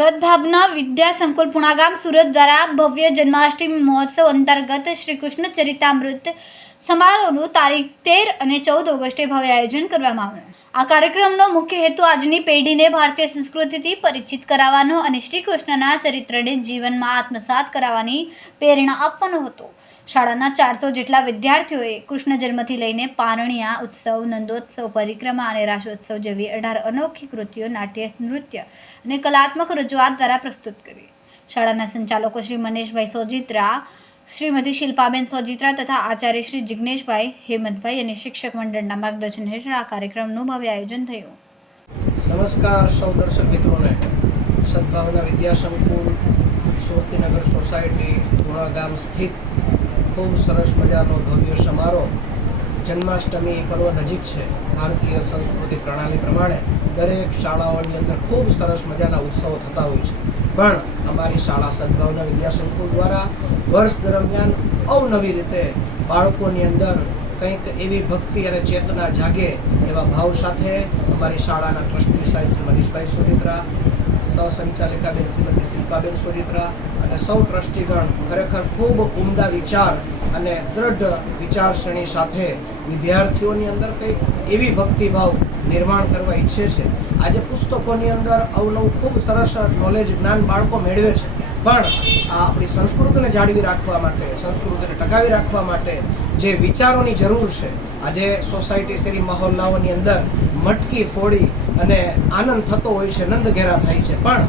સદભાવના વિદ્યા સંકુલ પુણાગામ સુરત દ્વારા ભવ્ય જન્માષ્ટમી મહોત્સવ અંતર્ગત શ્રી કૃષ્ણ ચરિતામૃત સમારોહનું તારીખ 13 અને 14 ઓગસ્ટે ભવ્ય આયોજન કરવામાં આવ્યું. આ કાર્યક્રમનો મુખ્ય હેતુ આજની પેઢીને ભારતીય સંસ્કૃતિથી પરિચિત કરાવવાનો અને શ્રી કૃષ્ણના ચરિત્રને જીવનમાં આત્મસાત કરાવવાની પ્રેરણા આપવાનો હતો. શાળાના 400 જેટલા વિદ્યાર્થીઓએ કૃષ્ણ જન્મથી લઈને પારણિયા ઉત્સવ, નંદોત્સવ, પરિક્રમા અને રાસોત્સવ જેવી 18 અનોખી કૃતિઓ નાટ્ય, નૃત્ય અને કલાત્મક રજૂઆત દ્વારા પ્રસ્તુત કરી. શાળાના સંચાલકો શ્રી મનેશભાઈ સોજીત્રા, શ્રીમતી શિલ્પાબેન સોજીત્રા તથા આચાર્ય શ્રી જિગ્નેશભાઈ હેમંતભાઈ અને શિક્ષક મંડળના માર્ગદર્શન હેઠળ આ કાર્યક્રમનું ભવ્ય આયોજન થયું. નમસ્કાર સૌ દર્શક મિત્રોને. સદભાવના વિદ્યા સંકુલ સુરતીનગર સોસાયટી પુણાગામ સ્થિત ખૂબ સરસ મજાનો ભવ્ય સમારોહ. જન્માષ્ટમી પર્વ નજીક છે. ભારતીય સંસ્કૃતિ પ્રણાલી પ્રમાણે દરેક શાળાઓની અંદર ખૂબ સરસ મજાના ઉત્સવો થતા હોય છે, પણ અમારી શાળા સદભાવના વિદ્યા સંકુલ દ્વારા વર્ષ દરમિયાન અવનવી રીતે બાળકોની અંદર કંઈક એવી ભક્તિ અને ચેતના જાગે એવા ભાવ સાથે અમારી શાળાના ટ્રસ્ટી સાહેબ શ્રી મનીષભાઈ સોજીત્રા, સહસંચાલિકાબેન શ્રીમતી શિલ્પાબેન સોજીત્રા અને સૌ ટ્રસ્ટીગણ ખરેખર ખૂબ ઉમદા વિચાર અને દ્રઢ વિચારસરણી સાથે વિદ્યાર્થીઓની અંદર કંઈક એવી ભક્તિભાવ નિર્માણ કરવા ઈચ્છે છે. આજે પુસ્તકોની અંદર અવનવું ખૂબ સરસ નોલેજ, જ્ઞાન બાળકો મેળવે છે, પણ આ આપણી સંસ્કૃતિને જાળવી રાખવા માટે, સંસ્કૃતિને ટકાવી રાખવા માટે જે વિચારોની જરૂર છે, આજે સોસાયટી શેરી મહોલ્લાઓની અંદર મટકી ફોડી અને આનંદ થતો હોય છે, નંદ ઘેરા થાય છે, પણ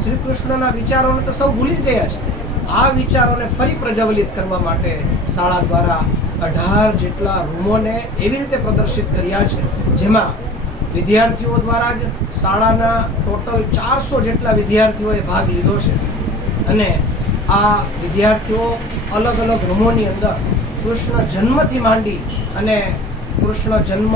શ્રી કૃષ્ણના વિચારોને તો સૌ ભૂલી જ ગયા છે. આ વિચારોને ફરી પ્રજ્વલિત કરવા માટે શાળા દ્વારા 18 જેટલા રૂમોને એવી રીતે પ્રદર્શિત કર્યા છે, જેમાં વિદ્યાર્થીઓ દ્વારા જ શાળાના ટોટલ 400 જેટલા વિદ્યાર્થીઓએ ભાગ લીધો છે. અને આ વિદ્યાર્થીઓ અલગ અલગ રૂમોની અંદર કૃષ્ણ જન્મથી માંડી અને કૃષ્ણ જન્મ,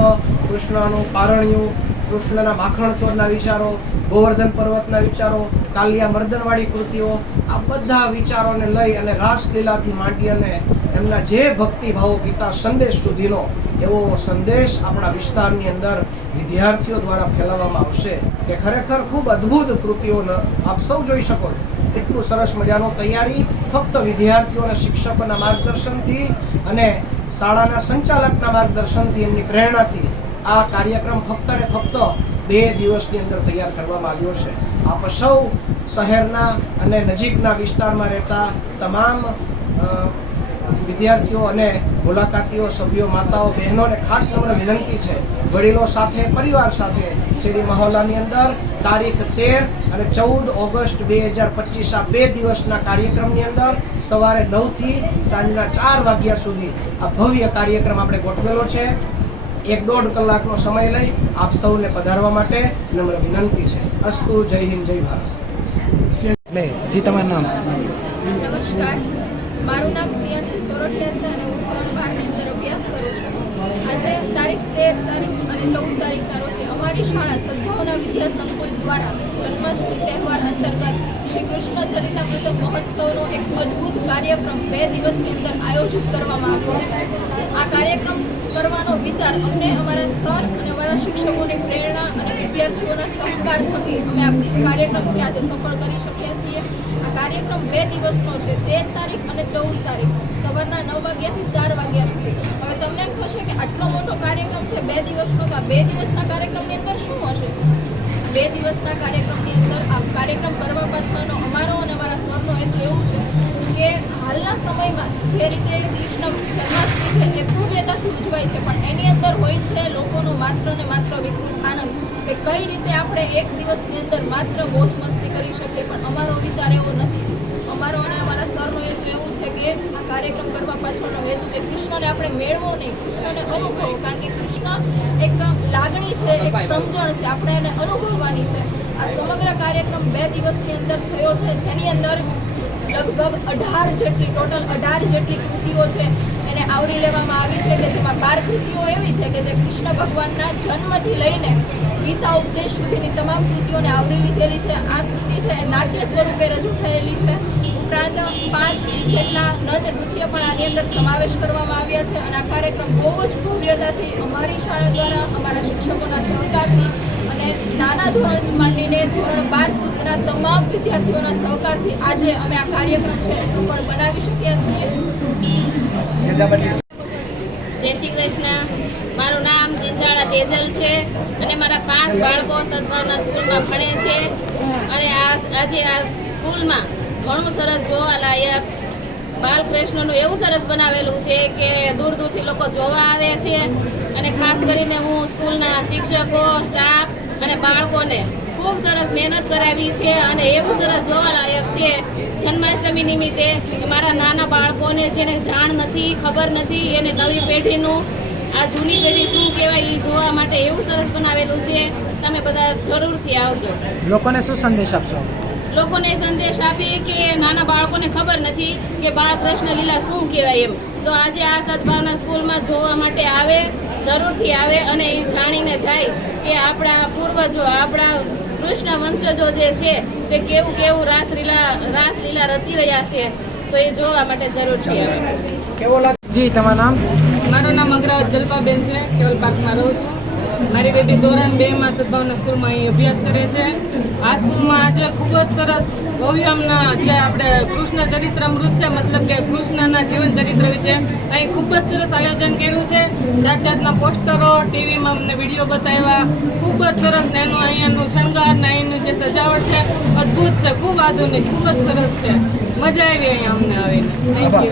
કૃષ્ણનું પારણ્યું, કૃષ્ણના માખણ ચોરના વિચારો, ગોવર્ધન પર્વતના વિચારો, કાલિયા મર્દનવાળી કૃતિઓ, આ બધા વિચારોને લઈ અને રાસલીલાથી માંડી અને એમના જે ભક્તિભાવો ગીતા સંદેશ સુધીનો એવો સંદેશ આપણા વિસ્તારની અંદર વિદ્યાર્થીઓ દ્વારા ફેલાવવામાં આવશે કે ખરેખર ખૂબ અદ્ભુત કૃતિઓ આપ સૌ જોઈ શકો છો. એટલું સરસ મજાનો તૈયારી ફક્ત વિદ્યાર્થીઓ અને શિક્ષકોના માર્ગદર્શનથી અને શાળાના સંચાલકના માર્ગદર્શનથી, એમની પ્રેરણાથી આ કાર્યક્રમ ફક્ત ને ફક્ત 2 દિવસની અંદર તૈયાર કરવામાં આવ્યો છે. આપ સૌ શહેરના અને નજીકના વિસ્તારમાં રહેતા તમામ વિદ્યાર્થીઓ અને મુલાકાતીઓ, સભ્યો, માતાઓ, બહેનોને ખાસ નમ્ર વિનંતી છે, વડીલો સાથે, પરિવાર સાથે શેરી મહોલ્લાની અંદર તારીખ 13 અને 14 ઓગસ્ટ 2025 આ 2 દિવસના કાર્યક્રમની અંદર સવારે 9 થી સાંજના 4 વાગ્યા સુધી આ ભવ્ય કાર્યક્રમ આપણે ગોઠવેલો છે. 1-1.5 કલાકનો સમય લઈ આપ સૌને પધારવા માટે નમ્ર વિનંતી છે. અસ્તુ. જય હિન્દ, જય ભારત. જી, તમારું નામ? નમસ્કાર, મારું નામ સિયાંશી સોરઠિયા છે અને હું ધોરણ 12 ની અંદર અભ્યાસ કરું છું. આજે તારીખ 13 તારીખ અને 14 તારીખના રોજ અમારી શાળા સદભાવના વિદ્યા સંકુલ દ્વારા જન્માષ્ટમી તહેવાર અંતર્ગત શ્રી કૃષ્ણ ચરિતામૃત મહોત્સવનો એક અદ્ભુત કાર્યક્રમ 2 દિવસની અંદર આયોજિત કરવામાં આવ્યો છે. આ કાર્યક્રમ કરવાનો વિચાર અમને અમારા સર અને અમારા શિક્ષકોની પ્રેરણા અને વિદ્યાર્થીઓના સહકાર થકી અમે આ કાર્યક્રમ છે આજે સફળ કરી શક્યા છીએ. આ કાર્યક્રમ 2 દિવસનો છે, 13 તારીખ અને 14 તારીખ સવારના 9 વાગ્યાથી 4 વાગ્યા સુધી. હવે તમને એમ થશે કે આટલો મોટો કાર્યક્રમ છે 2 દિવસનો, તો આ 2 દિવસના કાર્યક્રમની અંદર શું હશે? 2 દિવસના કાર્યક્રમની અંદર આ કાર્યક્રમ કરવા પાછળનો અમારો અને અમારા સરનો હેતુ એવું છે કે હાલના સમયમાં જે રીતે કૃષ્ણ જન્માષ્ટમી છે એ ભવ્યતાથી ઉજવાય છે, પણ એની અંદર હોય છે લોકોનો માત્ર ને માત્ર વિકૃત આનંદ, કે કઈ રીતે આપણે એક દિવસની અંદર માત્ર મોજ મસ્તી કરી શકીએ. પણ અમારો વિચાર એવો નથી. અમારો અને અમારા સરનો હેતુ એવું છે કે આ કાર્યક્રમ કરવા પાછળનો હેતુ કે કૃષ્ણને આપણે મેળવો નહીં, કૃષ્ણને અનુભવો, કારણ કે કૃષ્ણ એક લાગણી છે, એક સમજણ છે, આપણે એને અનુભવવાની છે. આ સમગ્ર કાર્યક્રમ 2 દિવસની અંદર થયો છે, જેની અંદર લગભગ 18 જેટલી કૃતિઓ છે એને આવરી લેવામાં આવી છે, કે જેમાં 12 કૃતિઓ એવી છે કે જે કૃષ્ણ ભગવાનના જન્મથી લઈને ગીતા ઉપદેશ સુધીની તમામ કૃતિઓને આવરી લીધેલી છે. આ કૃતિ છે એ નાટ્ય સ્વરૂપે રજૂ થયેલી છે. ઉપરાંત 5 જેટલા નૃત્ય પણ આની અંદર સમાવેશ કરવામાં આવ્યા છે. અને આ કાર્યક્રમ બહુ જ ભવ્યતાથી અમારી શાળા દ્વારા, અમારા શિક્ષકોના સહકારથી અને અને નાના ધોરણથી માંડીને ધોરણ 12 સુધીના તમામ વિદ્યાર્થીઓના સહકારથી આજે અમે આ કાર્યક્રમ છે એ સફળ બનાવી શક્યા છીએ. જય શ્રી કૃષ્ણ. મારું નામ જીંજાળા તેજલ છે અને મારા 5 બાળકો સદભાવના સ્કૂલમાં ભણે છે અને આજે આ સ્કૂલમાં ઘણું સરસ જોવાલાયક બાલકૃષ્ણનું એવું સરસ બનાવેલું છે કે દૂર દૂરથી લોકો જોવા આવે છે અને ખાસ કરીને હું સ્કૂલના શિક્ષકો, સ્ટાફ અને બાળકોને ખૂબ સરસ મહેનત કરાવી છે અને એવું સરસ જોવાલાયક છે જન્માષ્ટમી નિમિત્તે કે મારા નાના બાળકોને જેને જાણ નથી, ખબર નથી, એને નવી પેઢીનું આ જૂની પેઢી શું કહેવાય એ જોવા માટે એવું સરસ બનાવેલું છે. તમે બધા જરૂરથી આવજો. લોકોને શું સંદેશ આપશો? લોકોને સંદેશ આપીએ કે નાના બાળકોને ખબર નથી કે બાળકૃષ્ણ લીલા શું કહેવાય એમ, તો આજે આ સદભાવના સ્કૂલમાં જોવા માટે આવે, જરૂરથી આવે અને એ જાણીને જાય કે આપણા પૂર્વજો, આપણા કૃષ્ણ વંશજો જે છે તે કેવું કેવું રાસલીલા રચી રહ્યા છે, તો એ જોવા માટે જરૂરથી આવે. કેવો લાગે? જી, તમારું નામ? મારું નામ અગ્રવાલ જલ્પાબેન છે. કેવલ પાર્કમાં રહું છું. મારી બેબી ધોરણ 2માં સદભાવના સ્કૂલમાં અહીં અભ્યાસ કરે છે. આ સ્કૂલમાં આજે ખૂબ જ સરસ ભવ્યમના જે આપણે કૃષ્ણ ચરિત્રામૃત છે, મતલબ કે કૃષ્ણના જીવન ચરિત્ર વિશે અહીં ખૂબ જ સરસ આયોજન કર્યું છે. જાત જાતના પોસ્ટરો, ટીવીમાં અમને વિડીયો બતાવ્યા. ખૂબ જ સરસ ને એનું અહીંયાનું શણગાર ને અહીંનું જે સજાવટ છે અદ્ભુત છે, ખૂબ આધુનિક, ખૂબ જ સરસ છે. મજા આવી અહીંયા અમને આવીને. Thank you.